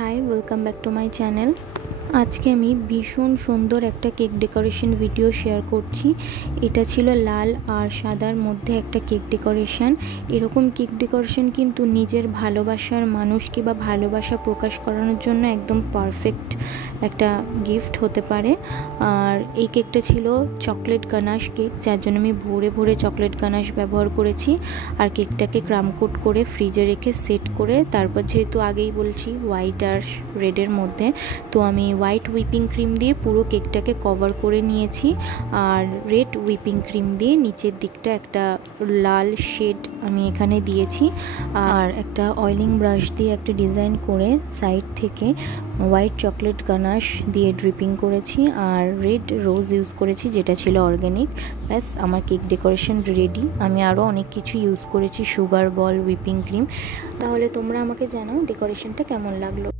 Hi welcome back to my channel. আজকে আমি ভীষণ সুন্দর একটা কেক ডেকোরেশন ভিডিও শেয়ার করছি। এটা ছিল লাল আর সাদার মধ্যে একটা কেক ডেকোরেশন। এরকম কেক ডেকোরেশন কিন্তু নিজের ভালোবাসার মানুষকে বা ভালোবাসা প্রকাশ করানোর জন্য একদম পারফেক্ট একটা গিফট হতে পারে। আর এই কেকটা ছিল চকলেট গানাশ কেক, যার জন্য আমি ভরে ভরে চকলেট গানাশ ব্যবহার করেছি। আর কেকটাকে ক্রাম কোট করে ফ্রিজে রেখে সেট করে, তারপর যেহেতু আগেই বলছি হোয়াইট আর রেডের মধ্যে, তো আমি হোয়াইট হুইপিং ক্রিম দিয়ে পুরো কেকটাকে কভার করে নিয়েছি। আর রেড হুইপিং ক্রিম দিয়ে নিচের দিকটা একটা লাল শেড আমি এখানে দিয়েছি। আর একটা অয়েলিং ব্রাশ দিয়ে একটা ডিজাইন করে সাইড থেকে হোয়াইট চকলেট গানাশ দিয়ে ড্রিপিং করেছি আর রেড রোজ ইউজ করেছি, যেটা ছিল অর্গ্যানিক। ব্যাস, আমার কেক ডেকোরেশন রেডি। আমি আরও অনেক কিছু ইউজ করেছি, সুগার বল, হুইপিং ক্রিম। তাহলে তোমরা আমাকে জানাও ডেকোরেশনটা কেমন লাগলো।